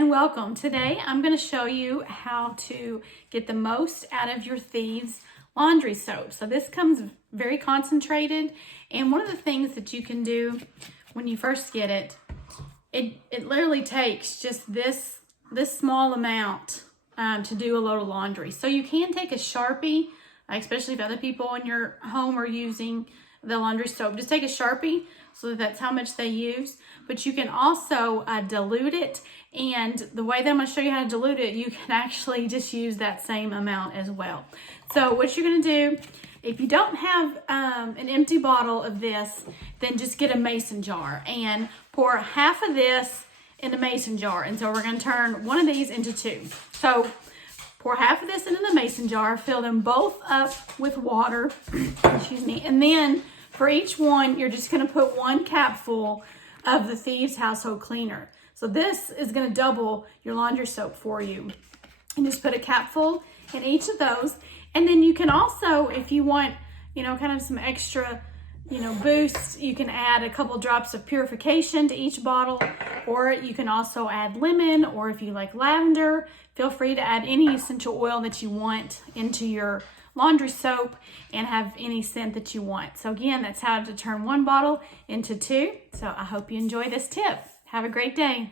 and welcome. Today I'm going to show you how to get the most out of your Thieves laundry soap. So this comes very concentrated, and one of the things that you can do when you first get it, it literally takes just this small amount to do a load of laundry. So you can take a Sharpie, especially if other people in your home are using the laundry soap. Just take a Sharpie so that's how much they use. But you can also dilute it, and the way that I'm going to show you how to dilute it, you can actually just use that same amount as well. So what you're going to do, if you don't have an empty bottle of this, then just get a mason jar and pour half of this in a mason jar. And so we're going to turn one of these into two. So pour half of this into the mason jar, fill them both up with water, excuse me, and then for each one, you're just going to put one capful of the Thieves household cleaner. So this is going to double your laundry soap for you. And just put a capful in each of those. And then you can also, if you want, kind of some extra, boost, you can add a couple drops of purification to each bottle, or you can also add lemon, or if you like lavender, feel free to add any essential oil that you want into your laundry soap and have any scent that you want. So again, that's how to turn one bottle into two. So I hope you enjoy this tip. Have a great day.